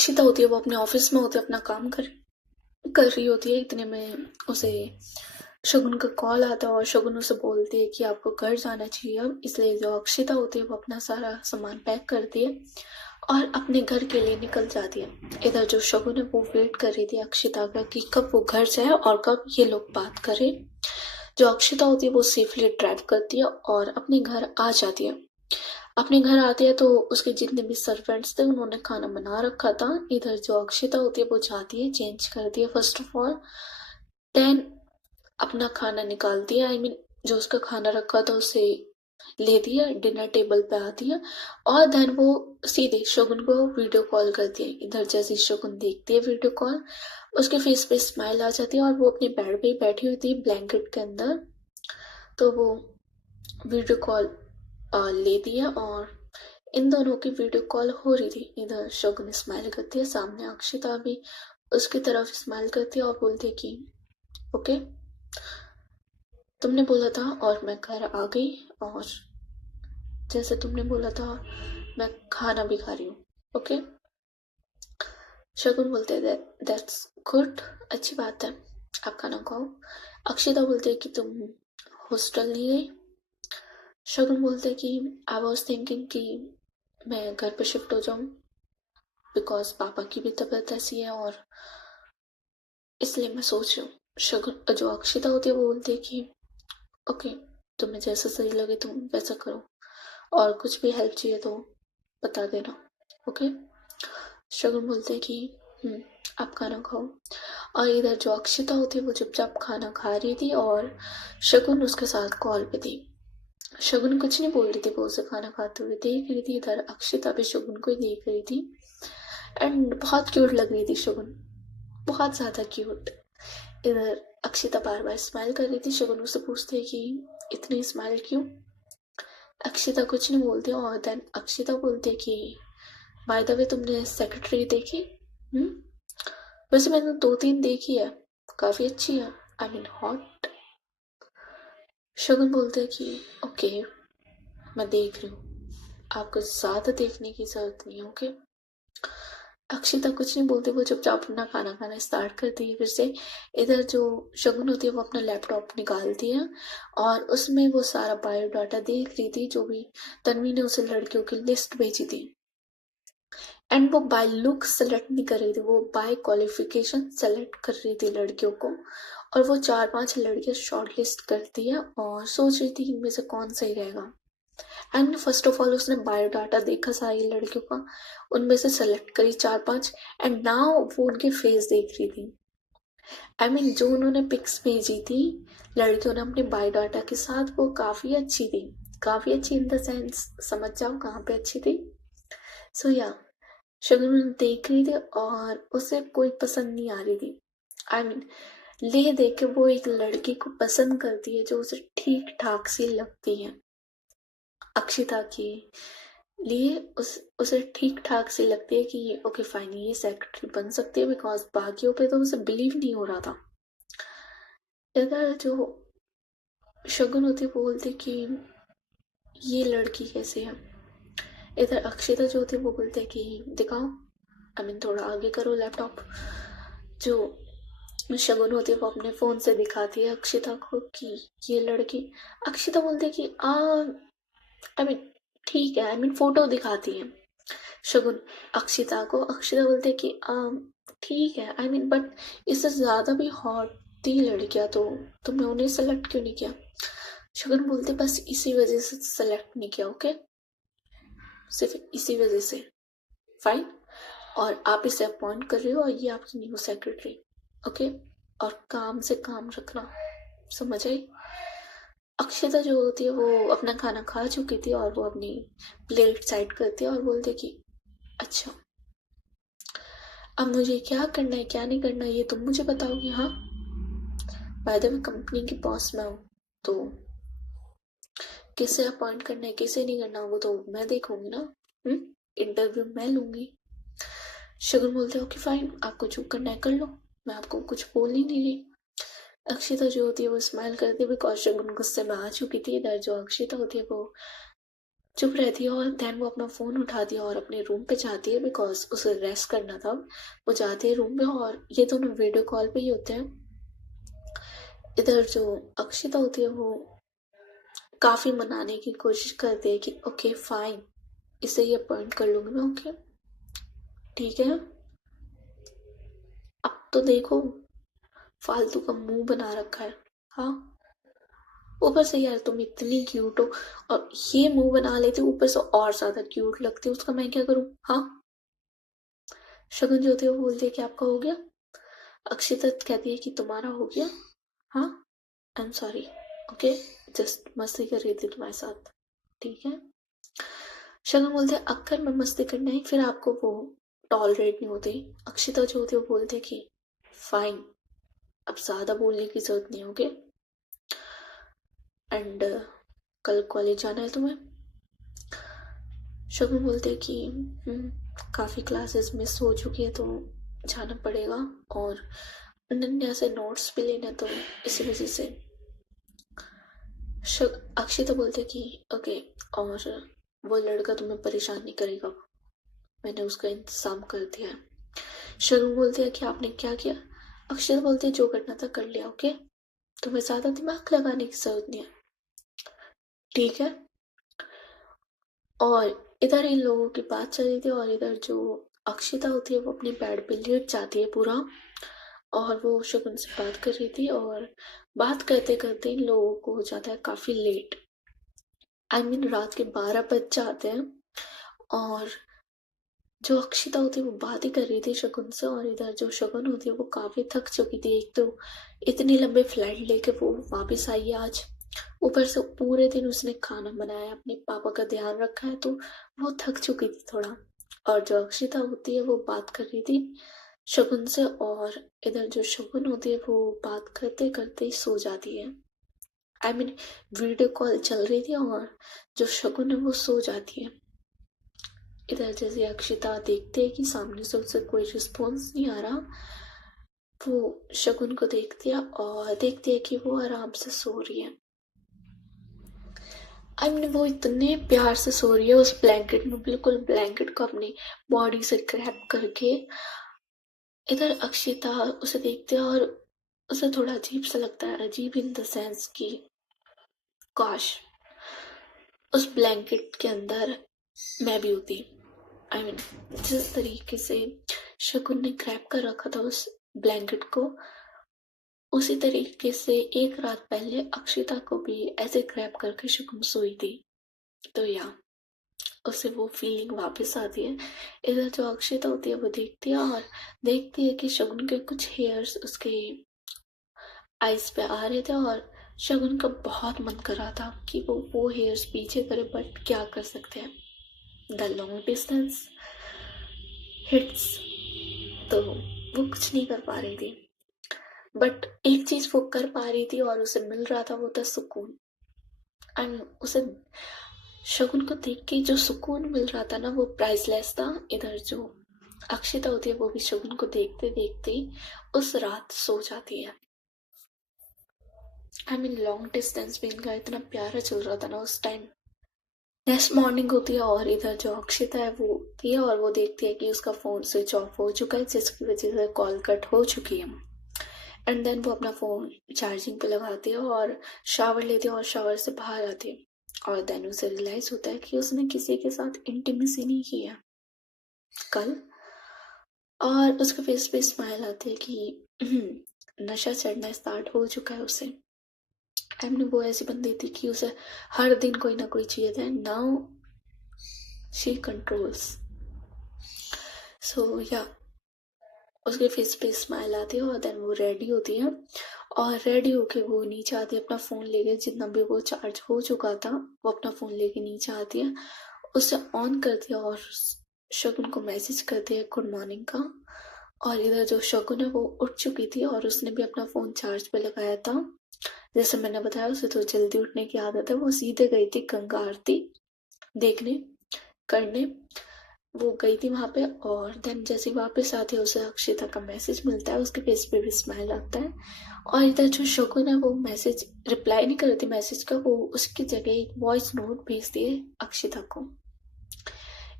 अक्षिता होती है वो अपने ऑफिस में होती है, अपना काम कर रही होती है। इतने में उसे शगुन का कॉल आता है और शगुन उसे बोलती है कि आपको घर जाना चाहिए अब। इसलिए जो अक्षिता होती है वो अपना सारा सामान पैक करती है और अपने घर के लिए निकल जाती है। इधर जो शगुन है वो वेट कर रही थी अक्षिता का कि कब वो घर जाए और कब ये लोग बात करें। जो अक्षिता होती है वो सेफली ड्राइव करती है और अपने घर आ जाती है। अपने घर आती है तो उसके जितने भी सर्वेंट्स थे उन्होंने खाना बना रखा था। इधर जो अक्षिता होती है वो जाती है, चेंज करती है फर्स्ट ऑफ ऑल, देन अपना खाना निकालती है। जो उसका खाना रखा था उसे लेती है, डिनर टेबल पे आती है और देन वो सीधे शगुन को वीडियो कॉल करती है। इधर जैसे शगुन देखती है वीडियो कॉल, उसके फेस पे स्माइल आ जाती है और वो अपने बेड पे ही बैठी हुई थी ब्लैंकेट के अंदर। तो वो वीडियो कॉल लेती है और इन दोनों की वीडियो कॉल हो रही थी। इधर शगुन स्माइल करती है, सामने अक्षिता भी उसकी तरफ स्माइल करती है और बोलती है कि ओके, तुमने बोला था और मैं घर आ गई और जैसे तुमने बोला था मैं खाना भी खा रही हूँ। ओके, शगुन बोलते हैं दैट्स गुड, अच्छी बात है, आप खाना खाओ। अक्षिता बोलती है कि तुम हॉस्टल नहीं गई। शगुन बोलते हैं कि आई वॉज थिंकिंग कि मैं घर पर शिफ्ट हो जाऊँ बिकॉज पापा की भी तबीयत ऐसी है और इसलिए मैं सोच रही हूँ। शगुन जो अक्षिता होती है वो बोलती है कि ओके, तुम्हें जैसा सही लगे तुम वैसा करो और कुछ भी हेल्प चाहिए तो बता देना। ओके, शगुन बोलते हैं कि हम्म, आप खाना खाओ। और इधर जो अक्षिता होती है वो चुपचाप खाना खा रही थी और शगुन उसके साथ कॉल पे थी। शगुन कुछ नहीं बोल रही थी, वो उसे खाना खाते हुए देख रही थी। इधर अक्षिता भी शगुन को ही देख रही थी एंड बहुत क्यूट लग रही थी शगुन, बहुत ज़्यादा क्यूट। इधर अक्षिता बार बार स्माइल कर रही थी। शगुन उससे पूछते है कि इतनी स्माइल क्यों। अक्षिता कुछ नहीं बोलती और देन अक्षिता बोलती है कि बाय द वे तुमने सेक्रेटरी देखी? हम्म, वैसे मैंने 2-3 देखी है, काफी अच्छी है, आई मीन हॉट। शगुन बोलते हैं कि ओके, मैं देख रही हूँ, आपको ज्यादा देखने की जरूरत नहीं है। ओके, अक्षिता कुछ नहीं बोलती, वो चुपचाप अपना खाना खाना स्टार्ट करती है फिर से। इधर जो शगुन होती है वो अपना लैपटॉप निकालती है और उसमें वो सारा बायोडाटा देख रही थी जो भी तन्वी ने उसे लड़कियों की लिस्ट भेजी थी। एंड वो बाय लुक सेलेक्ट नहीं कर रही थी, वो बाय क्वालिफिकेशन सेलेक्ट कर रही थी लड़कियों को। और वो 4-5 लड़कियां शॉर्ट लिस्ट करती है और सोच रही थी इनमें से कौन सही रहेगा। एंड फर्स्ट ऑफ ऑल उसने बायोडाटा देखा सारी लड़कियों का, उनमें से सेलेक्ट करी 4-5 एंड नाउ वो उनके फेस देख रही थी। जो उन्होंने पिक्स भेजी थी लड़कियों ने अपने बायोडाटा के साथ, वो काफी अच्छी थी। काफी अच्छी इन द सेंस, समझ जाओ कहाँ पे अच्छी थी। सो या शगुन देख रही थी और उसे कोई पसंद नहीं आ रही थी। ले दे के वो एक लड़की को पसंद करती है जो उसे ठीक ठाक सी लगती है। अक्षिता के लिए उसे ठीक ठाक सी लगती है कि ओके फाइन, ये सेक्रेटरी बन सकती है बिकॉज बाकियों पे तो उसे बिलीव नहीं हो रहा था। इधर जो शगुन होती है बोलती कि ये लड़की कैसे है। इधर अक्षिता जो होती है वो बोलते कि दिखाओ, थोड़ा आगे करो लैपटॉप। जो शगुन होती है वो अपने फोन से दिखाती है अक्षिता को कि ये लड़की। अक्षिता बोलती है कि आई मीन ठीक है, फोटो दिखाती है शगुन अक्षिता को। अक्षिता बोलते है कि ठीक है, बट इससे ज्यादा भी हॉट थी लड़कियां, तो तुमने उन्हें सेलेक्ट क्यों नहीं किया। शगुन बोलते बस इसी वजह से सेलेक्ट नहीं किया। ओके, सिर्फ इसी वजह से, फाइन। और आप इसे अपॉइंट कर रहे हो और ये आपकी न्यू सेक्रेटरी। ओके, और काम से काम रखना, समझ आई। अक्षता जो होती है वो अपना खाना खा चुकी थी और वो अपनी प्लेट साइड करती है और बोलती है कि अच्छा, अब मुझे क्या करना है क्या नहीं करना है ये तुम मुझे बताओगी। हाँ, बाय द वे कंपनी की बॉस मैं हूँ, तो किसे अपॉइंट करना है किसे नहीं करना वो तो मैं देखूंगी ना। इंटरव्यू मैं लूंगी। शगुन बोलते हो कि फाइन, आपको जो करना है कर लो, मैं आपको कुछ बोल ही नहीं रही। अक्षिता जो होती है वो स्माइल करती है बिकॉज शगुन गुस्से में आ चुकी थी। इधर जो अक्षिता होती है वो चुप रहती है और देन वो अपना फ़ोन उठाती है और अपने रूम पे जाती है बिकॉज़ उसे रेस्ट करना था। वो जाती है रूम में और ये दोनों वीडियो कॉल पे ही होते हैं। इधर जो अक्षिता होती है वो काफ़ी मनाने की कोशिश करती है कि ओके फाइन, इसे ही अपॉइंट कर लूँगी मैं, ओके ठीक है। अब तो देखो फालतू का मुँह बना रखा है। हाँ, ऊपर से यार तुम इतनी क्यूट हो और ये मुँह बना लेती हो, ऊपर से और ज़्यादा क्यूट लगती हो, उसका मैं क्या करूँ? हाँ, शगुन जो होती है वो बोलती है कि आपका हो गया? अक्षिता कहती है कि तुम्हारा हो गया? हाँ, I am sorry, okay, just मस्ती कर रही थी तुम्हारे साथ, ठीक है। शगुन बोलते हैं अगर मैं मस्ती करना ही फिर आपको वो टॉलरेट नहीं होती। अक्षिता जो होती है वो बोलते है कि फाइन, अब ज़्यादा बोलने की जरूरत नहीं, ओके। एंड कल कॉलेज जाना है तुम्हें? शगुन बोलते कि काफ़ी क्लासेस मिस हो चुकी है तो जाना पड़ेगा और अनन्या से नोट्स भी लेना, तो इसी वजह से। अक्षिता बोलते कि ओके, और वो लड़का तुम्हें परेशान नहीं करेगा, मैंने उसका इंतजाम कर दिया है। शगुन बोलते हैं कि आपने क्या किया? अक्षिता बोलते है जो करना था कर लिया, ओके, तुम्हें ज़्यादा दिमाग लगाने की जरूरत नहीं है, ठीक है। और इधर इन लोगों की बात चल रही थी और इधर जो अक्षिता होती है वो अपने बेड पे लेट जाती है पूरा, और वो शगुन से बात कर रही थी और बात करते करते इन लोगों को हो जाता है काफ़ी लेट। आई मीन रात के 12 बज जाते हैं और जो अक्षिता होती है वो बात ही कर रही थी शगुन से, और इधर जो शगुन होती है वो काफ़ी थक चुकी थी। एक तो इतनी लंबी फ्लाइट लेके वो वापस आई है आज, ऊपर से पूरे दिन उसने खाना बनाया, अपने पापा का ध्यान रखा है, तो वो थक चुकी थी थोड़ा। और जो अक्षिता होती है वो बात कर रही थी शगुन से, और इधर जो शगुन होती है वो बात करते करते ही सो जाती है। आई मीन वीडियो कॉल चल रही थी और जो शगुन है वो सो जाती है। इधर जैसे अक्षिता देखते है कि सामने से उससे कोई रिस्पॉन्स नहीं आ रहा, वो शगुन को देखती है और देखती है कि वो आराम से सो रही है। आई मीन वो इतने प्यार से सो रही है उस ब्लैंकेट में, बिल्कुल ब्लैंकेट को अपनी बॉडी से ग्रैब करके। इधर अक्षिता उसे देखते है और उसे थोड़ा अजीब सा लगता है, अजीब इन द सेंस कि काश उस ब्लैंकेट के अंदर मैं भी होती। आई मीन जिस तरीके से शगुन ने ग्रैब कर रखा था उस ब्लैंकेट को, उसी तरीके से एक रात पहले अक्षिता को भी ऐसे ग्रैब करके शगुन सोई थी, तो या उसे वो फीलिंग वापस आती है। इधर जो अक्षिता होती है वो देखती है और देखती है कि शगुन के कुछ हेयर्स उसके आइज पे आ रहे थे और शगुन का बहुत मन कर रहा था कि वो हेयर्स पीछे करे, बट क्या कर सकते हैं, द लॉन्ग डिस्टेंस हिट्स, तो वो कुछ नहीं कर पा रही थी। बट एक चीज वो कर पा रही थी और उसे मिल रहा था, वो था सुकून। एंड उसे शगुन को देख के जो सुकून मिल रहा था ना वो प्राइसलेस था। इधर जो अक्षिता होती है वो भी शगुन को देखते देखते उस रात सो जाती है। आई मीन लॉन्ग डिस्टेंस भी इनका इतना प्यारा चल रहा था ना उस टाइम। नेक्स्ट मॉर्निंग होती है और इधर जो अक्षिता है वो होती है और वो देखती है कि उसका फ़ोन स्विच ऑफ हो चुका है, जिसकी वजह से कॉल कट हो चुकी है। एंड देन वो अपना फ़ोन चार्जिंग पे लगाती है और शावर लेती है और शावर से बाहर आती है और देन उसे रियलाइज़ होता है कि उसने किसी के साथ इंटीमेसी नहीं की है कल, और उसके फेस पे स्माइल आती है कि नशा चढ़ना स्टार्ट हो चुका है उसे। एमने वो ऐसी बंदी थी कि उसे हर दिन कोई ना कोई चाहिए था, नाउ शी कंट्रोल्स। सो या उसके फेस पे स्माइल आती है और देन वो रेडी होती है और रेडी होके वो नीचे आती है अपना फ़ोन लेके, जितना भी वो चार्ज हो चुका था वो अपना फ़ोन लेके नीचे आती है, उसे ऑन करती है और शगुन को मैसेज करती है गुड मॉर्निंग का। और इधर जो शगुन है वो उठ चुकी थी और उसने भी अपना फ़ोन चार्ज पे लगाया था। जैसे मैंने बताया उसे तो जल्दी उठने की आदत है, वो सीधे गई थी गंगा आरती देखने करने। वो गई थी वहाँ पे, और देन जैसे ही वापस आती है उसे अक्षिता का मैसेज मिलता है, उसके फेस पे भी स्माइल आता है। और इधर जो शगुन है वो मैसेज रिप्लाई नहीं करती मैसेज का, वो उसकी जगह एक वॉइस नोट भेजती है अक्षिता को।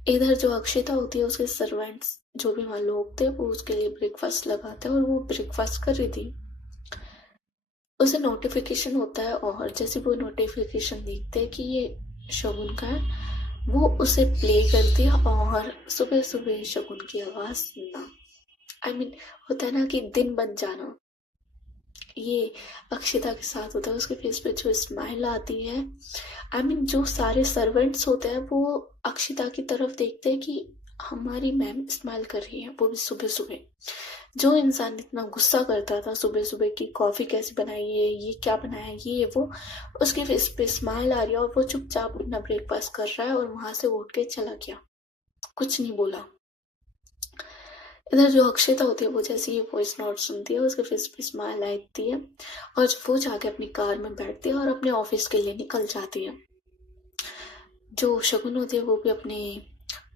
इधर जो अक्षिता होती है उसके सर्वेंट्स जो भी वहाँ लोग थे वो उसके लिए ब्रेकफास्ट लगाते हैं, और वो ब्रेकफास्ट कर रही थी, उसे नोटिफिकेशन होता है, और जैसे वो नोटिफिकेशन देखते हैं कि ये शगुन का है, वो उसे प्ले करती है, और सुबह सुबह शगुन की आवाज़ सुनना, आई मीन होता है ना कि दिन बन जाना, ये अक्षिता के साथ होता है। उसके फेस पे जो स्माइल आती है, आई मीन जो सारे सर्वेंट्स होते हैं वो अक्षिता की तरफ देखते हैं कि हमारी मैम स्माइल कर रही है, वो भी सुबह सुबह। जो इंसान इतना गुस्सा करता था सुबह सुबह की कॉफ़ी कैसे बनाई है, ये क्या बनाया है, ये वो, उसके फेस पे स्माइल आ रही है, और वो चुपचाप अपना ब्रेकफास्ट कर रहा है और वहाँ से उठ के चला गया, कुछ नहीं बोला। इधर जो अक्षिता होती है वो जैसे ही वॉइस नोट सुनती है उसके फेस पे स्माइल आती है, और वो जाके अपनी कार में बैठती है और अपने ऑफिस के लिए निकल जाती है। जो शगुन होती है वो भी अपने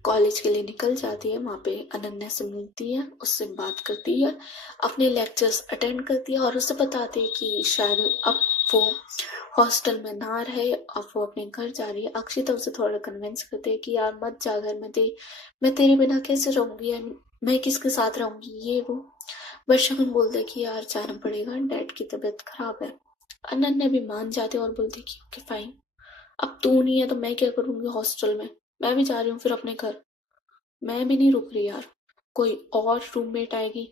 कॉलेज के लिए निकल जाती है, वहाँ पे अनन्या से मिलती है, उससे बात करती है, अपने लेक्चर्स अटेंड करती है, और उसे बताती है कि शायद अब वो हॉस्टल में ना रहे, अब वो अपने घर जा रही है। अक्षिता उसे थोड़ा कन्विंस करती है कि यार मत जा घर में, मैं तेरे बिना कैसे रहूँगी, मैं किसके साथ रहूँगी, ये वो। बट शगुन बोलते कि यार जाना पड़ेगा, डैड की तबीयत खराब है। अनन्या भी मान जाते और बोलते कि ओके फाइन, अब तू नहीं है तो मैं क्या करूँगी हॉस्टल में, मैं भी जा रही हूँ फिर अपने घर, मैं भी नहीं रुक रही यार, कोई और रूममेट आएगी,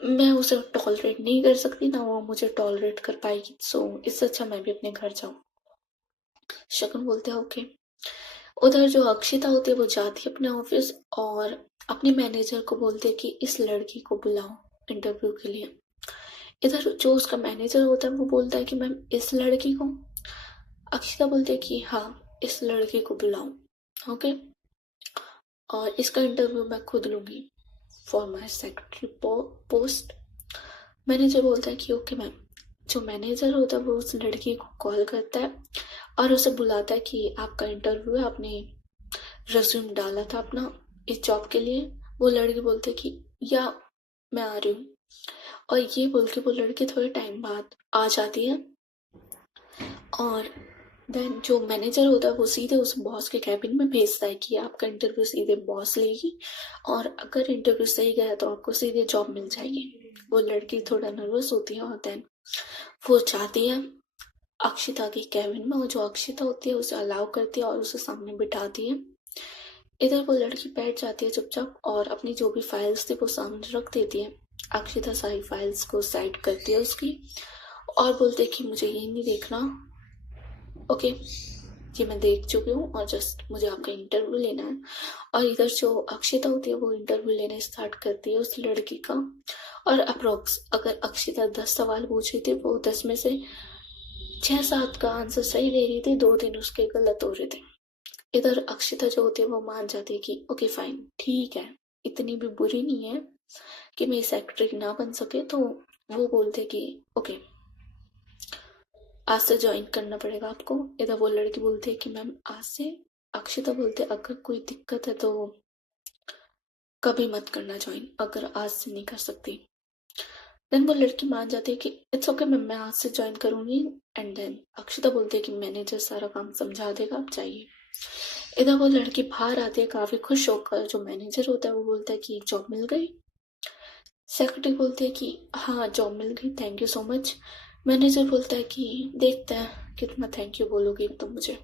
मैं उसे टॉलरेट नहीं कर सकती, ना वो मुझे टॉलरेट कर पाएगी, सो इससे अच्छा मैं भी अपने घर जाऊँ। शगुन बोलते हैं ओके। उधर जो अक्षिता होती है वो जाती है अपने ऑफिस, और अपने मैनेजर को बोलते हैं कि इस लड़की को बुलाओ इंटरव्यू के लिए। इधर जो उसका मैनेजर होता है वो बोलता है कि मैम इस लड़की को। अक्षिता बोलती है कि हाँ इस लड़की को बुलाओ, ओके, और इसका इंटरव्यू मैं खुद लूँगी for my secretary post. Manager बोलता है कि ओके मैम। जो मैनेजर होता है वो उस लड़की को कॉल करता है और उसे बुलाता है कि आपका इंटरव्यू है, आपने रिज्यूम डाला था अपना इस जॉब के लिए। वो लड़की बोलती है कि या मैं आ रही हूँ, और ये बोल के वो लड़की थोड़े टाइम बाद आ जाती है, और देन जो मैनेजर होता है वो सीधे उस बॉस के कैबिन में भेजता है कि आपका इंटरव्यू सीधे बॉस लेगी, और अगर इंटरव्यू सही गया तो आपको सीधे जॉब मिल जाएगी। वो लड़की थोड़ा नर्वस होती है, और देन वो जाती है अक्षिता के कैबिन में, और जो अक्षिता होती है उसे अलाउ करती है और उसे सामने बिठाती है। इधर वो लड़की बैठ जाती है चुपचाप, और अपनी जो भी फाइल्स थी वो सामने रख देती है। अक्षिता सारी फाइल्स को साइड करती है उसकी, और बोलते है कि मुझे ये नहीं देखना, ओके ये मैं देख चुकी हूँ, और जस्ट मुझे आपका इंटरव्यू लेना है। और इधर जो अक्षिता होती है वो इंटरव्यू लेना स्टार्ट करती है उस लड़की का, और अप्रोक्स अगर अक्षिता 10 सवाल पूछ रही थी वो 10 में से 6-7 का आंसर सही दे रही थी, 2-3 उसके गलत हो रहे थे। इधर अक्षिता जो होती है वो मान जाती है कि ओके फाइन ठीक है, इतनी भी बुरी नहीं है कि मेरी सेक्रेटरी ना बन सके, तो वो बोलते कि ओके आज से ज्वाइन करना पड़ेगा आपको। इधर वो लड़की बोलती है कि मैम आज से। अक्षिता बोलते अगर कोई दिक्कत है तो कभी मत करना ज्वाइन, अगर आज से नहीं कर सकती। देन वो लड़की मान जाती है कि इट्स ओके मैम मैं आज से ज्वाइन करूंगी, एंड देन अक्षिता बोलती है कि मैनेजर सारा काम समझा देगा, आप जाइए। इधर वो लड़की बाहर आती है काफी खुश होकर, जो मैनेजर होता है वो बोलता है कि जॉब मिल गई। सेक्रेटरी बोलती है कि हाँ जॉब मिल गई, thank you so much. Manager बोलता है कि देखते हैं कितना थैंक यू बोलोगी तुम मुझे,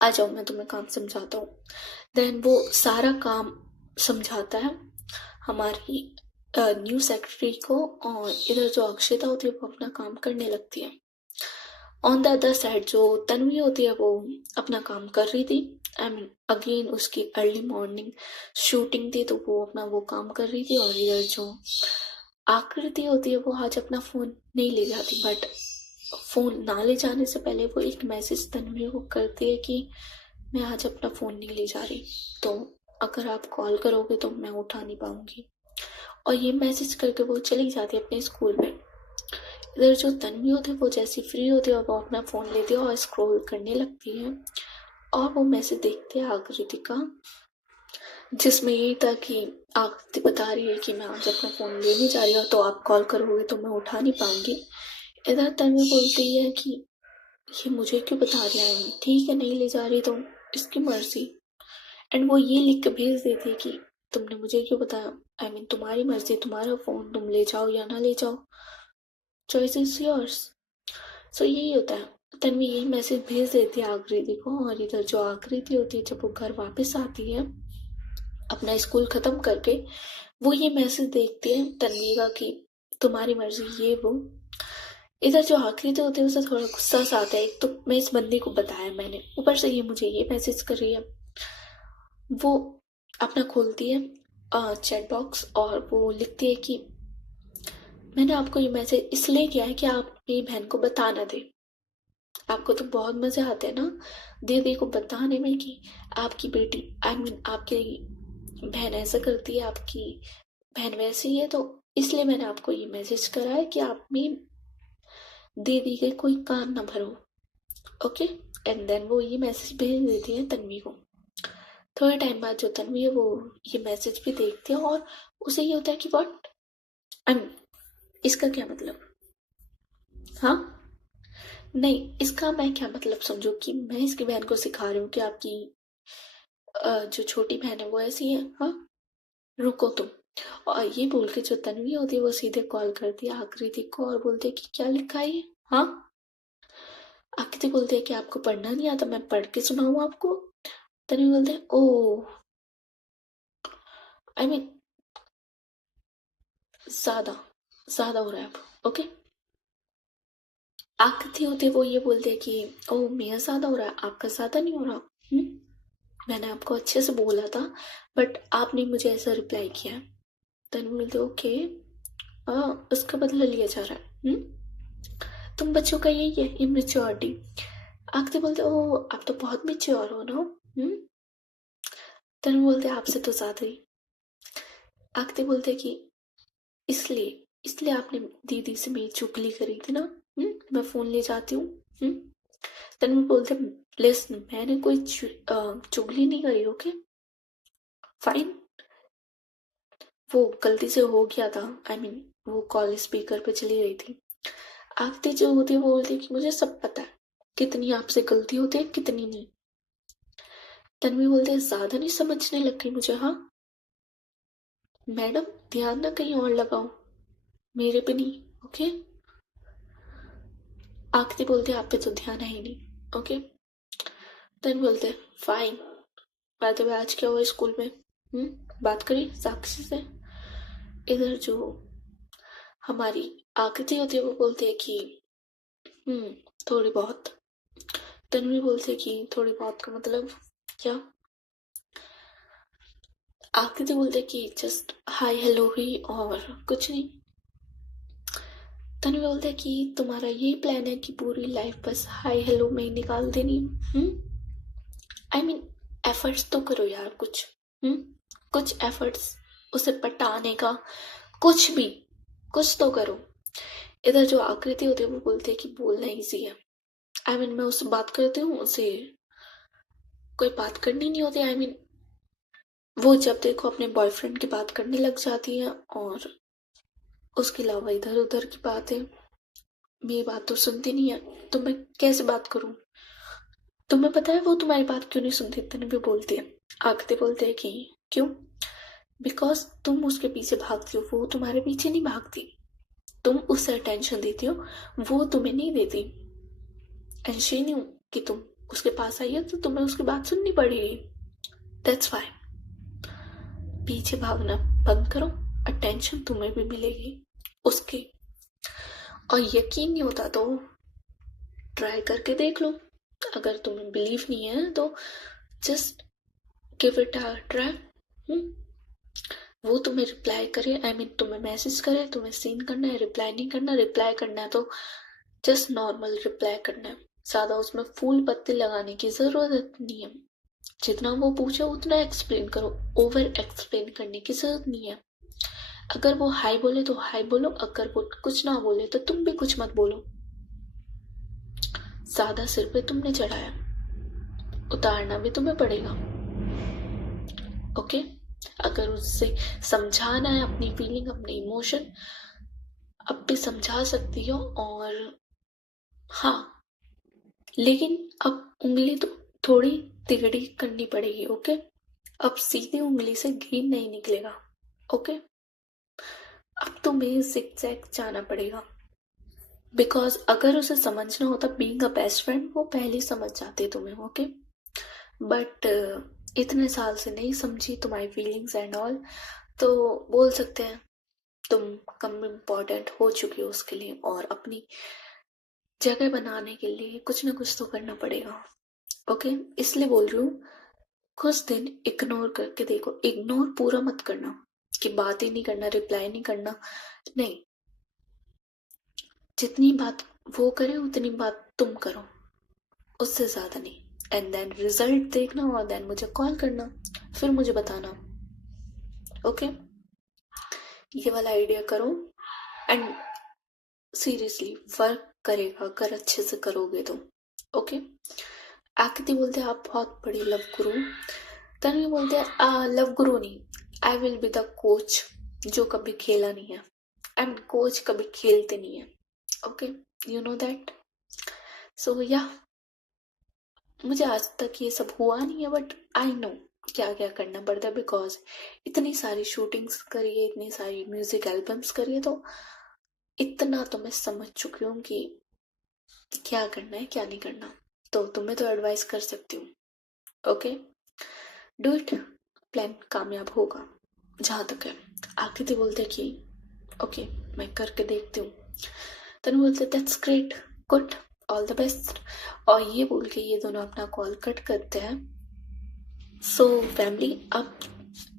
आ जाओ मैं तुम्हें काम समझाता हूँ। देन वो सारा काम समझाता है हमारी न्यू सेक्रेटरी को, और इधर जो अक्षिता होती है वो अपना काम करने लगती है। ऑन द अदर साइड जो तन्वी होती है वो अपना काम कर रही थी, आई मीन अगेन उसकी अर्ली मॉर्निंग शूटिंग थी तो वो अपना वो काम कर रही थी। और इधर जो आकृति होती है वो आज अपना फ़ोन नहीं ले जाती, बट फ़ोन ना ले जाने से पहले वो एक मैसेज तन्वी को करती है कि मैं आज अपना फ़ोन नहीं ले जा रही, तो अगर आप कॉल करोगे तो मैं उठा नहीं पाऊँगी। और ये मैसेज करके वो चली जाती है अपने स्कूल में। इधर जो तन्वी होती है वो जैसी फ्री होती है और वो अपना फ़ोन लेती है और स्क्रॉल करने लगती है, और वो मैसेज देखते आकृति का, जिसमें यही था कि आकृति बता रही है कि मैं आज अपना फ़ोन लेने जा रही हूँ, तो आप कॉल करोगे तो मैं उठा नहीं पाऊंगी। इधर तन्वी बोलती है कि ये मुझे क्यों बता रही है, ठीक है नहीं ले जा रही तो इसकी मर्जी। एंड वो ये लिख के भेज देती है कि तुमने मुझे क्यों बताया, तुम्हारी मर्जी, तुम्हारा फ़ोन, तुम ले जाओ या ना ले जाओ, चॉइस इज योर्स। सो यही होता है, तन्वी यही मैसेज भेज देती है आकृति को। और इधर जो आकृति होती है, जब वो घर वापस आती है अपना स्कूल ख़त्म करके, वो ये मैसेज देखती है तन्वी का कि तुम्हारी मर्जी, ये वो। इधर जो आकृति होती है उसे थोड़ा गुस्सा सा आता है, एक तो मैं इस बंदी को बताया मैंने, ऊपर से ये मुझे ये मैसेज कर रही है। वो अपना खोलती है चैट बॉक्स और वो लिखती है कि मैंने आपको ये मैसेज इसलिए किया है कि आप मेरी बहन को बता ना दे। आपको तो बहुत मज़े आते हैं ना दीदी को बताने में कि आपकी बेटी आपकी बहन ऐसा करती है, आपकी बहन वैसी है, तो इसलिए मैंने आपको ये मैसेज करा है कि आप में दीदी के कोई कान ना भरो। ओके। एंड देन वो ये मैसेज भेज देती है तन्वी को। थोड़े टाइम बाद जो तन्वी है वो ये मैसेज भी देखती है और उसे ये होता है कि व्हाट इसका क्या मतलब, हाँ नहीं इसका मैं क्या मतलब समझू कि मैं इसकी बहन को सिखा रही हूँ कि आपकी जो छोटी बहन है वो ऐसी है, हाँ रुको तुम। और ये बोल के जो तन्वी होती है वो सीधे कॉल करती है आकृति को और बोलती है कि क्या लिखा है ये, हाँ। आकृति बोलती है कि आपको पढ़ना नहीं आता, मैं पढ़ के सुनाऊँ आपको। तन्वी बोलते हैं ओ आई मीन ज्यादा ज्यादा हो रहा है अब। ओके। आकृति होती है वो ये बोलते हैं कि ओ मेरा ज्यादा हो रहा है, आपका ज्यादा नहीं हो रहा। मैंने आपको अच्छे से बोला था बट आपने मुझे ऐसा रिप्लाई किया। तन्वी बोलते ओके, उसका बदला लिया जा रहा है। तुम बच्चों का यही है इमेच्योरिटी। आकृति बोलते ओ आप तो बहुत मेच्योर हो ना। तन्वी बोलते आपसे तो ज्यादा ही। आकृति बोलते कि इसलिए इसलिए आपने दीदी से मेरी चुगली करी थी ना, मैं फोन ले जाती हूँ। तन्वी बोलते लिसन मैंने कोई चुगली नहीं करी। ओके फाइन, वो गलती से हो गया था। वो कॉल स्पीकर पे चली गई थी। आकृति जो होती है वो बोलती है कि मुझे सब पता है कितनी आपसे गलती होती है कितनी नहीं। तन्वी बोलते हैं ज्यादा नहीं समझने लग गई मुझे, हाँ मैडम ध्यान ना कहीं और लगाओ, मेरे पे नहीं। ओके। आकृति बोलते आप पे तो ध्यान है ही नहीं। ओके। तन्वी बोलते फाइन, बात आज क्या हुआ स्कूल में, बात करी साक्षी से। इधर जो हमारी आकृति होती है वो बोलते हैं कि थोड़ी बहुत। तन्वी बोलते कि थोड़ी बहुत का मतलब क्या। आकृति बोलते कि जस्ट हाय हेलो ही और कुछ नहीं। तन्वी बोलते कि तुम्हारा यही प्लान है कि पूरी लाइफ बस हाय हेलो में ही निकाल देनी। एफर्ट्स तो करो यार कुछ, कुछ एफर्ट्स उसे पटाने का, कुछ भी कुछ तो करो। इधर जो आकृति होती है वो बोलते है कि बोलना ईजी है। मैं उससे बात करती हूँ, उसे कोई बात करनी नहीं होती। वो जब देखो अपने बॉयफ्रेंड की बात करने लग जाती है और उसके अलावा इधर उधर की बातें। मेरी बात तो सुनती नहीं है, तो मैं कैसे बात करूं। तुम्हें पता है वो तुम्हारी बात क्यों नहीं सुनती, तन्वी भी बोलती है। आकृति बोलते हैं कि क्यों, बिकॉज तुम उसके पीछे भागती हो, वो तुम्हारे पीछे नहीं भागती। तुम उसे अटेंशन देती हो, वो तुम्हें नहीं देती। ऐसे नहीं कि तुम उसके पास आई हो तो तुम्हें उसकी बात सुननी पड़ेगी। दैट्स वाई पीछे भागना बंद करो, अटेंशन तुम्हें भी मिलेगी उसकी। और यकीन नहीं होता तो ट्राई करके देख लो, अगर तुम्हें बिलीव नहीं है तो just give it a try. वो तुम्हें रिप्लाई करे, तुम्हें मैसेज करे, तुम्हें सीन करना है, रिप्लाई नहीं करना। रिप्लाई करना है तो जस्ट नॉर्मल रिप्लाई करना है, ज्यादा उसमें फूल पत्ते लगाने की जरूरत नहीं है। जितना वो पूछे उतना एक्सप्लेन करो, ओवर एक्सप्लेन करने की जरूरत नहीं है। अगर वो हाई बोले तो हाई बोलो, अगर वो कुछ ना बोले तो तुम भी कुछ मत बोलो। ज्यादा सिर पे तुमने चढ़ाया। उतारना भी तुम्हें पड़ेगा। ओके, अगर उससे समझाना है अपनी फीलिंग, अपने इमोशन, अब भी समझा सकती हो। और हाँ, लेकिन अब उंगली तो थोड़ी तिगड़ी करनी पड़ेगी। ओके, अब सीधी उंगली से घी नहीं निकलेगा। ओके, अब तुम्हें जिगजैग जाना पड़ेगा, बिकॉज अगर उसे समझना होता बीइंग अ बेस्ट फ्रेंड, वो पहले समझ जाते तुम्हें। ओके, बट इतने साल से नहीं समझी तुम्हारी फीलिंग्स एंड ऑल, तो बोल सकते हैं तुम कम इम्पोर्टेंट हो चुकी हो उसके लिए, और अपनी जगह बनाने के लिए कुछ ना कुछ तो करना पड़ेगा। ओके, इसलिए बोल रही हूँ कुछ दिन इग्नोर करके देखो। इग्नोर पूरा मत करना कि बात ही नहीं करना, रिप्लाई नहीं करना, नहीं। जितनी बात वो करे उतनी बात तुम करो, उससे ज्यादा नहीं। एंड देन रिजल्ट देखना, और देन मुझे कॉल करना, फिर मुझे बताना। ओके, ये वाला आइडिया करो, एंड सीरियसली वर्क करेगा अगर अच्छे से करोगे तो। ओके, आकृति बोलते हैं आप बहुत बड़ी लव गुरु। तन्वी बोलते हैं लव गुरु नहीं, I will be the coach जो कभी खेला नहीं है। एंड कोच कभी खेलते नहीं है। Okay, you know that. So yeah, मुझे आज तक ये सब हुआ नहीं है, बट आई नो क्या क्या करना पड़ता है, बिकॉज इतनी सारी शूटिंग्स करी है, इतनी सारी म्यूजिक एल्बम्स करी है, तो इतना तो मैं समझ चुकी हूँ कि क्या करना है क्या नहीं करना। तो तुम्हें तो एडवाइस कर सकती हूँ। ओके, डू इट, प्लान कामयाब होगा जहाँ तक है। आकृति बोलते कि ओके, मैं करके देखती हूँ। तनु बोलते that's great, good, all the best. और ये बोल के ये दोनों अपना कॉल कट करते हैं। सो फैमिली, अब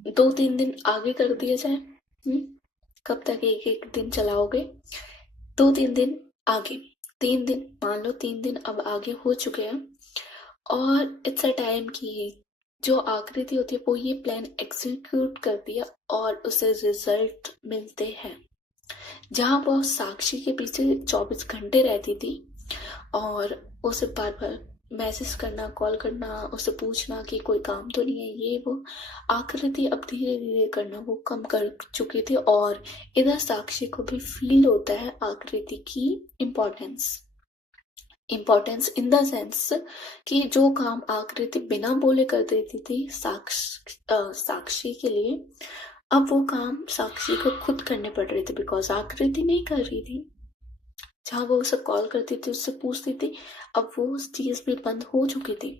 2-3 दिन आगे कर दिया जाए। कब तक एक एक दिन चलाओगे? 2-3 दिन आगे, 3 दिन मान लो, 3 दिन अब आगे हो चुके हैं, और इट्स अ टाइम की जो आकृति होती है वो ये प्लान एग्जीक्यूट करती है और उसे रिजल्ट मिलते हैं। जहाँ वो साक्षी के पीछे 24 घंटे रहती थी, और उसे बार बार मैसेज करना, कॉल करना, उसे पूछना कि कोई काम तो नहीं है, ये वो, आकृति अब धीरे धीरे करना वो कम कर चुकी थी। और इधर साक्षी को भी फील होता है आकृति की importance. Importance in the sense कि जो काम आकृति बिना बोले कर देती थी साक्षी के लिए, अब वो काम साक्षी को खुद करने पड़ रहे थे, बिकॉज आकृति नहीं कर रही थी। जहाँ वो उसे कॉल करती थी, उससे पूछती थी, अब वो उस चीज भी बंद हो चुकी थी।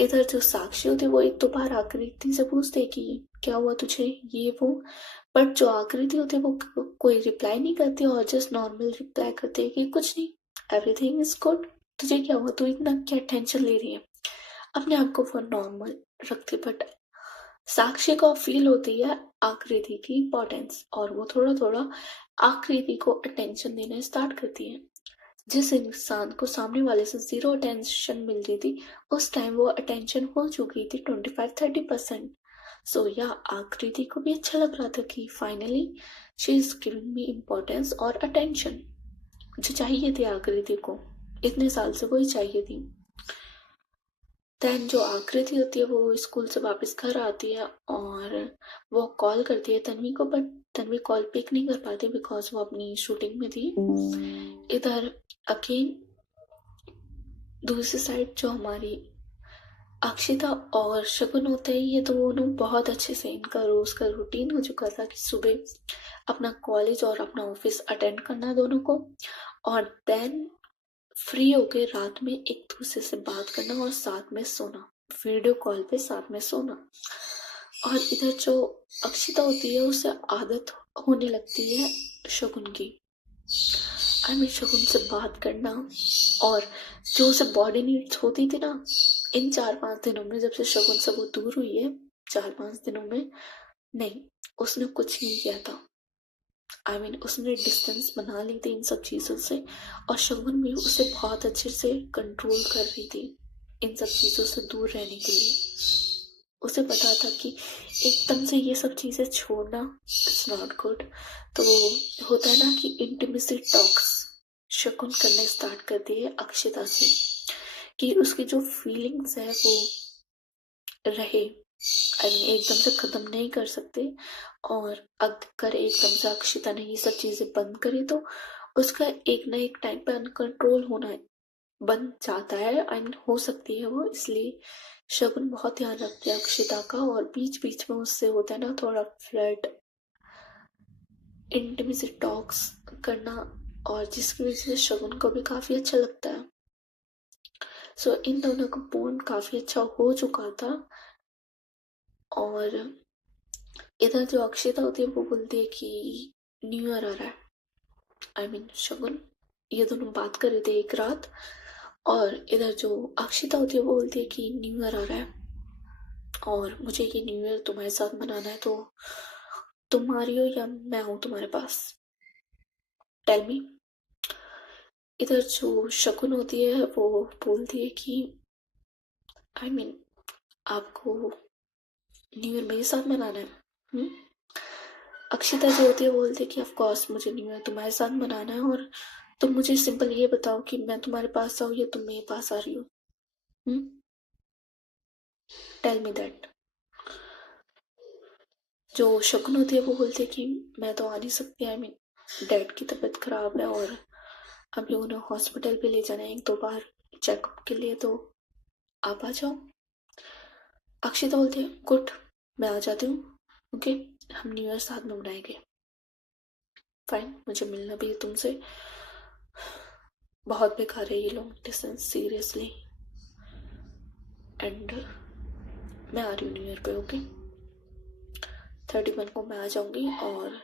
इधर जो साक्षी होती वो एक दो बार आकृति से पूछते कि क्या हुआ तुझे, ये वो, बट जो आकृति होती वो कोई रिप्लाई नहीं करती, और जस्ट नॉर्मल रिप्लाई करते हैं कि कुछ नहीं, एवरीथिंग इज गुड, तुझे क्या हुआ, तू इतना क्या टेंशन ले रही है। अपने आप को वो नॉर्मल रखती, बट साक्षी को फील होती है आकृति की इम्पोर्टेंस, और वो थोड़ा थोड़ा आकृति को अटेंशन देना स्टार्ट करती है। जिस इंसान को सामने वाले से 0 अटेंशन मिल रही थी, उस टाइम वो अटेंशन हो चुकी थी 25-30%। सो या, आकृति को भी अच्छा लग रहा था कि finally she is giving me importance और अटेंशन, जो चाहिए थी आकृति को, इतने साल से वही चाहिए थी। देन जो आकृति होती है वो स्कूल से वापस घर आती है, और वो कॉल करती है तन्वी को, बट तन्वी कॉल पिक नहीं कर पाती बिकॉज वो अपनी शूटिंग में थी। इधर अगेन दूसरी साइड जो हमारी अक्षिता और शगुन होते हैं, ये दोनों बहुत अच्छे से, इनका रोज का रूटीन हो चुका था कि सुबह अपना कॉलेज और अपना ऑफिस अटेंड करना दोनों को, और देन फ्री होके रात में एक दूसरे से बात करना और साथ में सोना, वीडियो कॉल पे साथ में सोना। और इधर जो अक्षिता होती है उसे आदत होने लगती है शगुन की, शगुन से बात करना, और जो उसे बॉडी नीड्स होती थी ना, इन 4-5 दिनों में, जब से शगुन से वो दूर हुई है, 4-5 दिनों में नहीं, उसने कुछ नहीं किया था। उसने डिस्टेंस बना ली थी इन सब चीज़ों से, और शगुन भी उसे बहुत अच्छे से कंट्रोल कर रही थी इन सब चीज़ों से दूर रहने के लिए। उसे पता था कि एकदम से ये सब चीज़ें छोड़ना इट्स नॉट गुड। तो होता है ना कि इंटीमेसी टॉक्स शगुन करने स्टार्ट कर दिए अक्षिता से, कि उसकी जो फीलिंग्स है वो रहे। एकदम से ख़त्म नहीं कर सकते, और अगर एकदम से अक्षिता ने ये सब चीज़ें बंद करी तो उसका एक ना एक टाइम पे अनकंट्रोल होना बन जाता है एंड हो सकती है वो। इसलिए शगुन बहुत ध्यान रखती है अक्षिता का, और बीच बीच में उससे होता है ना थोड़ा फ्लर्ट, इंटीमेसी टॉक्स करना, और जिसकी वजह से शगुन को भी काफ़ी अच्छा लगता है। सो इन दोनों का बॉन्ड काफ़ी अच्छा हो चुका था। और इधर जो अक्षिता होती है वो बोलती है कि न्यू ईयर आ रहा है, शगुन ये दोनों बात कर रहे थे एक रात, और इधर जो अक्षिता होती है वो बोलती है कि न्यू ईयर आ रहा है और मुझे ये न्यू ईयर तुम्हारे साथ मनाना है, तो तुम आ रही हो या मैं आऊँ तुम्हारे पास, टेल मी। इधर जो शगुन होती है वो बोलती है कि आपको न्यू ईयर मेरे साथ मनाना है। अक्षिता जो होती है वो बोलती है कि ऑफ कोर्स मुझे न्यू ईयर तुम्हारे साथ मनाना है, और तुम मुझे सिंपल ये बताओ कि मैं तुम्हारे पास आऊँ या तुम मेरे पास आ रही हो, टेल मी दैट। जो शगुन होती है वो बोलती है कि मैं तो आ नहीं सकती, डैड की तबीयत खराब है और अभी उन्हें हॉस्पिटल भी ले जाना है 1-2 बार चेकअप के लिए, तो आप आ जाओ। अक्षिता बोलती है गुड, मैं आ जाती हूँ, ओके, हम न्यू ईयर साथ में मनाएंगे, फाइन, मुझे मिलना भी है तुमसे, बहुत बेकार है ये लॉन्ग डिस्टेंस सीरियसली, एंड मैं आ रही हूँ न्यू ईयर पे, ओके, 31 को मैं आ जाऊंगी और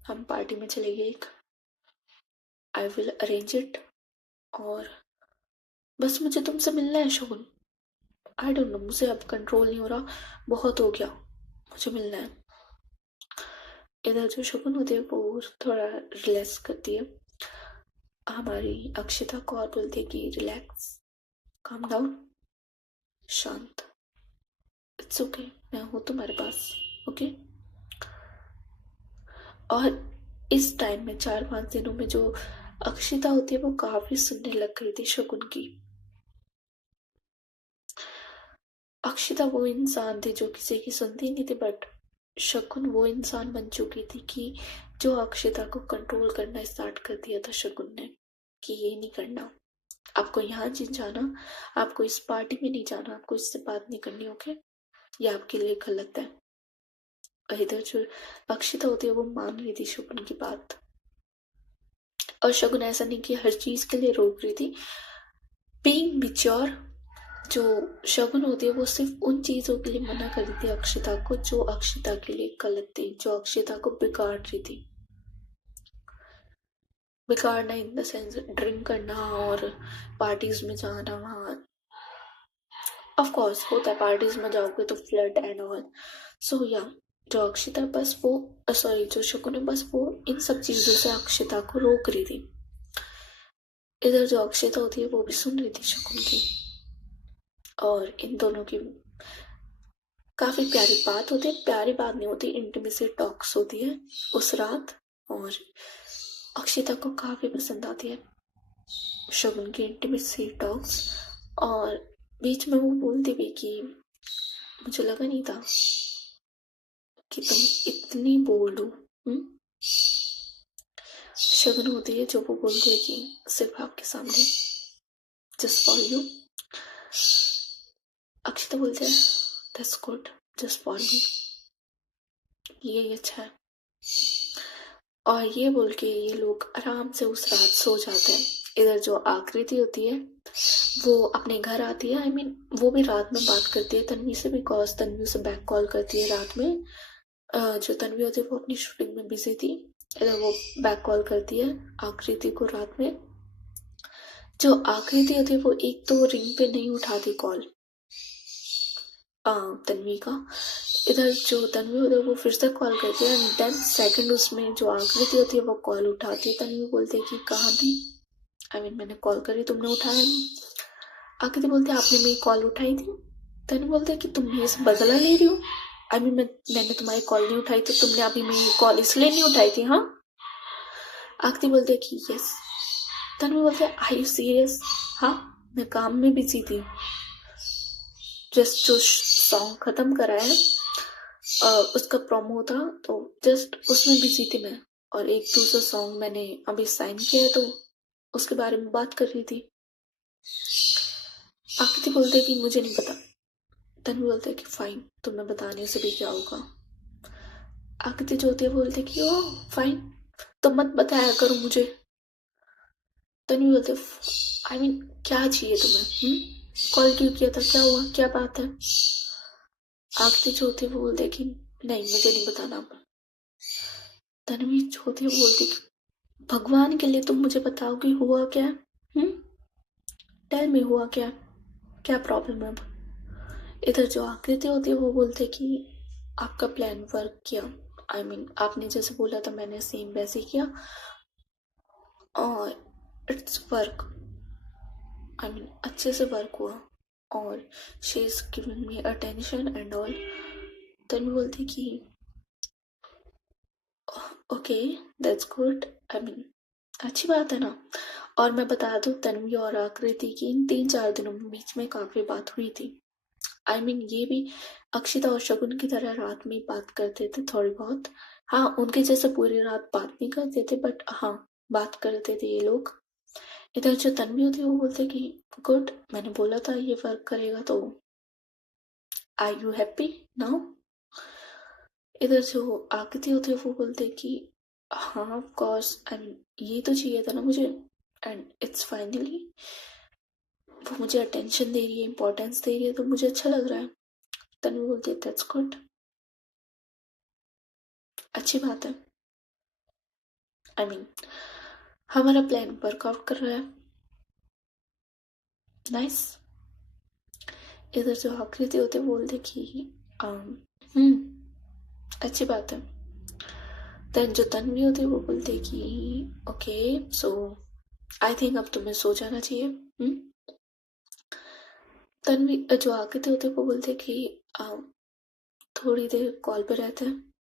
हम पार्टी में चलेंगे एक, आई विल अरेंज इट, और बस मुझे तुमसे मिलना है शगुन, आई डोंट नो, मुझे अब कंट्रोल नहीं हो रहा, बहुत हो गया, मुझे मिलना है। इधर जो शगुन होती है वो थोड़ा रिलैक्स करती है हमारी अक्षिता को और बोलती है कि रिलैक्स, काम डाउन, शांत, इट्स ओके, मैं हूँ तुम्हारे पास, ओके। और इस टाइम में 4-5 दिनों में जो अक्षिता होती है वो काफी सुनने लग गई थी शगुन की। अक्षिता वो इंसान थी जो किसी की सुनती नहीं थी, बट शगुन वो इंसान बन चुकी थी कि जो अक्षिता को कंट्रोल करना स्टार्ट कर दिया था शगुन ने, कि ये नहीं करना, आपको यहाँ नहीं जाना, आपको इस पार्टी में नहीं जाना, आपको इससे बात नहीं करनी, ओके, ये आपके लिए गलत है। और इधर जो अक्षिता होती है वो मान रही थी शगुन की बात, और शगुन ऐसा नहीं कि हर चीज के लिए रोक रही थी, बीइंग मैच्योर जो शगुन होती है वो सिर्फ उन चीजों के लिए मना कर रही थी अक्षिता को जो अक्षिता के लिए गलत थी, जो अक्षिता को बिगाड़ रही थी, बिगाड़ना इन द सेंस ड्रिंक करना और पार्टीज में जाना, वहाँ ऑफ कोर्स होता है, पार्टीज में जाओगे तो फ्लर्ट एंड ऑल, सो या जो अक्षिता बस वो सॉरी जो शगुन है बस वो इन सब चीजों से अक्षिता को रोक रही थी। इधर जो अक्षिता होती है वो भी सुन रही थी शगुन की, और इन दोनों की काफी प्यारी बात होती है, प्यारी बात नहीं होती, इंटीमेसी टॉक्स होती है उस रात, और अक्षिता को काफी पसंद आती है शगुन की इंटीमेसी टॉक्स। और बीच में वो बोलती भी कि मुझे लगा नहीं था कि तुम इतनी बोल्ड हो। शगुन होती है जो वो बोलती है कि सिर्फ आपके सामने, जस्ट फॉर यू। अक्षिता बोलते हैं that's good, just for me, ये अच्छा है। और ये बोल के ये लोग आराम से उस रात सो जाते हैं। इधर जो आकृति होती है वो अपने घर आती है, वो भी रात में बात करती है तन्वी से, बिकॉज तन्वी से बैक कॉल करती है रात में। जो तन्वी होती है वो अपनी शूटिंग में बिजी थी, इधर वो बैक कॉल करती है आकृति को रात में। जो आकृति होती है वो एक तो रिंग पे नहीं उठाती कॉल तन्वी का, इधर जो तन्वी होती है वो फिर से कॉल करती है, एंड 10 सेकंड उसमें जो आकृति होती है वो कॉल उठाती है। तन्वी बोलती है कि कहाँ थी, मैंने कॉल करी तुमने उठाया नहीं। आकृति बोलती है आपने मेरी कॉल उठाई थी। तन्वी बोलती है कि तुम मेरे से बदला ले रही हो, मैंने तुम्हारी कॉल नहीं उठाई तो तुमने अभी मेरी कॉल इसलिए नहीं उठाई थी, हाँ। आकृति बोलती है कि यस। तन्वी बोलती है आर यू सीरियस, हाँ मैं काम में बिजी थी, जस्ट जो सॉन्ग खत्म करा है उसका प्रोमो था, तो जस्ट उसमें बिजी थी मैं। और एक दूसरा सॉन्ग मैंने अभी साइन किया है, तो उसके बारे में बात कर रही थी। आकृति बोलते कि मुझे नहीं पता, तन्वी बोलते कि फाइन, तुम्हें बताने से भी क्या होगा। आकृति जो होती है बोलते कि ओ फाइन, तो मत बताया करो मुझे। तन्वी बोलते आई मीन क्या चाहिए तुम्हें, कॉल क्यों किया था, क्या हुआ, क्या बात है। आकृति जो होती है वो बोलते कि नहीं मुझे नहीं बताना। तन्वी जो होती है बोलती कि भगवान के लिए तुम मुझे बताओगी हुआ क्या। टेल में हुआ क्या, क्या प्रॉब्लम है। इधर जो आकृति होती है वो बोलते कि आपका प्लान वर्क किया, आई मीन आपने जैसे बोला था मैंने सेम वैसे किया, और इट्स वर्क, आई मीन अच्छे से वर्क हुआ, और she is giving me attention and all. Tanvi बोलती कि okay that's good, I mean अच्छी बात है ना। और मैं बता दूं तन्वी और आकृति की इन 3-4 दिनों में बीच में काफी बात हुई थी। आई मीन ये भी अक्षिता और शगुन की तरह रात में बात करते थे थोड़ी बहुत। हाँ उनके जैसे पूरी रात बात नहीं करते थे, बट हाँ बात करते थे ये लोग। इधर जो तन्वी होती है वो बोलते कि गुड, मैंने बोला था ये वर्क करेगा, तो आर यू हैप्पी नाउ। इधर जो आकृति होती है वो बोलते कि हाँ ऑफ कोर्स, आई मीन ये तो चाहिए था ना मुझे, एंड इट्स फाइनली वो मुझे अटेंशन दे रही है, इंपॉर्टेंस दे रही है, तो मुझे अच्छा लग रहा है। तन्वी बोलती है दैट्स गुड, अच्छी बात है, आई मीन हमारा प्लान वर्कआउट कर रहा है, नाइस। इधर जो आकृति होते बोलते कि अच्छी बात है। देन जो तन्वी होती है वो बोलते कि ओके सो आई थिंक अब तुम्हें सो जाना चाहिए। तन्वी जो आकृति होते वो बोलते कि थोड़ी देर कॉल पे रहते हैं।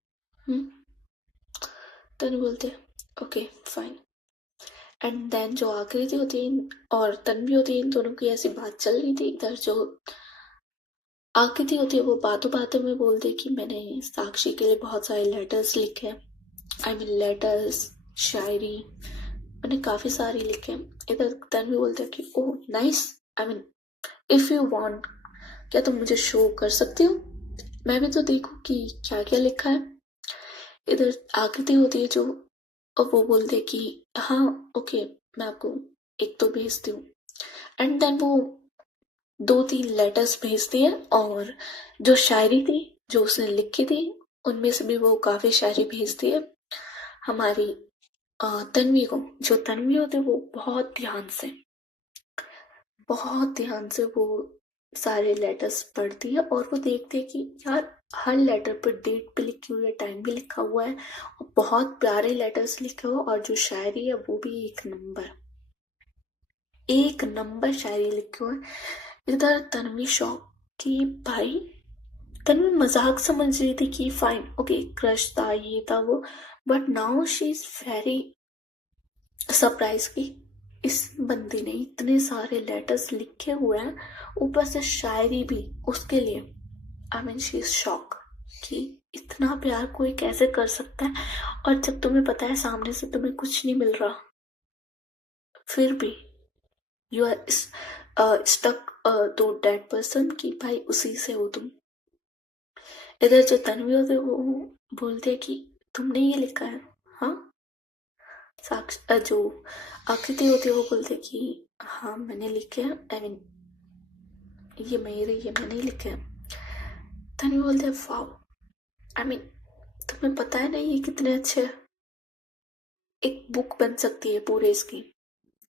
तन्वी बोलते ओके फाइन। एंड देन जो आकृति होती है और तन्वी होती है, इन दोनों की ऐसी बात चल रही थी। इधर जो आकृति होती है वो बातों बातों में बोलती कि मैंने साक्षी के लिए बहुत सारे लेटर्स लिखे, आई मीन लेटर्स, शायरी मैंने काफी सारी लिखे। इधर तन्वी बोलते हैं कि oh nice, I mean if you want, क्या तुम मुझे शो कर सकती हो, मैं भी तो देखूं कि क्या क्या लिखा है। इधर आकृति होती है जो, और वो बोलते कि हाँ ओके मैं आपको एक तो भेजती हूँ। एंड देन वो 2-3 लेटर्स भेजती है, और जो शायरी थी जो उसने लिखी थी उनमें से भी वो काफी शायरी भेजती है हमारी तन्वी को। जो तन्वी होती है वो बहुत ध्यान से वो सारे लेटर्स पढ़ती है, और वो देखती है कि यार हर लेटर पर डेट भी लिखी हुई है, टाइम भी लिखा हुआ है, और बहुत प्यारे लेटर्स लिखे हुए, और जो शायरी है वो भी एक नंबर शायरी लिखी हुई है। इधर तन्वी शॉक कि भाई, तन्वी मजाक समझ रही थी कि फाइन ओके क्रश था ये था वो, but now she is very surprise की इस बंदी ने इतने सारे लेटर्स लिखे हुए हैं, ऊपर से शायरी भी उसके लिए। I mean she is shock कि इतना प्यार कोई कैसे कर सकता है, और जब तुम्हें पता है सामने से तुम्हें कुछ नहीं मिल रहा, फिर भी you are stuck to that person कि भाई उसी से हो तुम। इधर जो तन्वी होते वो बोलते कि तुमने ये लिखा है, हाँ। जो आकृति होती है वो बोलते कि हाँ मैंने लिखे हैं, आई मीन ये मैंने ही लिखे हैं। तन्वी बोलते हैं वाओ, आई मीन तुम्हें पता है ना ये कितने अच्छे हैं, एक बुक बन सकती है पूरे इसकी,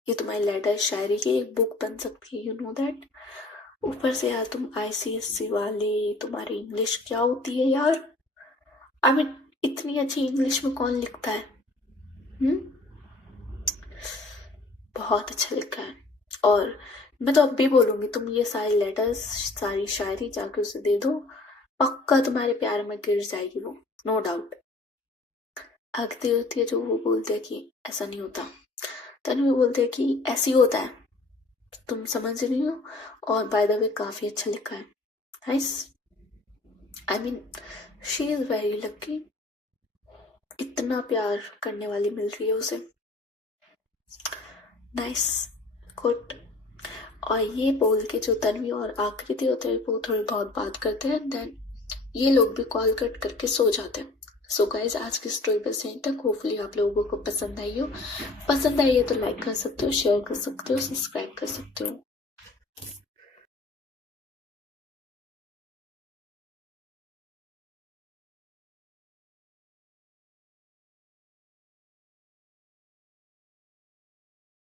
ये तुम्हारी लेटर शायरी की एक बुक बन सकती है, यू नो दैट। ऊपर से यार तुम आईसीएससी वाले, तुम्हारी इंग्लिश क्या होती है यार, आई मीन इतनी अच्छी इंग्लिश में कौन लिखता है। हम्म बहुत अच्छा लिखा है, और मैं तो अब भी बोलूंगी तुम ये सारे लेटर्स सारी शायरी जाके उसे दे दो, पक्का तुम्हारे प्यार में गिर जाएगी वो, नो डाउट। आगती होती है जो वो बोलते हैं कि ऐसा नहीं होता, तन्वी बोलते हैं कि ऐसी होता है, तुम समझ रही हो? और बाय द वे काफी अच्छा लिखा है। Nice. I mean she is very lucky, इतना प्यार करने वाली मिल रही है उसे। Nice, good. और ये बोल के जो तन्वी और आकृति होते हैं वो थोड़ी बहुत बात करते हैं, देन ये लोग भी कॉल कट करके सो जाते हैं। सो गाइज आज की स्टोरी बस यहीं तक। होपफुली आप लोगों को पसंद आई हो। पसंद आई है तो लाइक कर सकते हो, शेयर कर सकते हो, सब्सक्राइब कर सकते हो।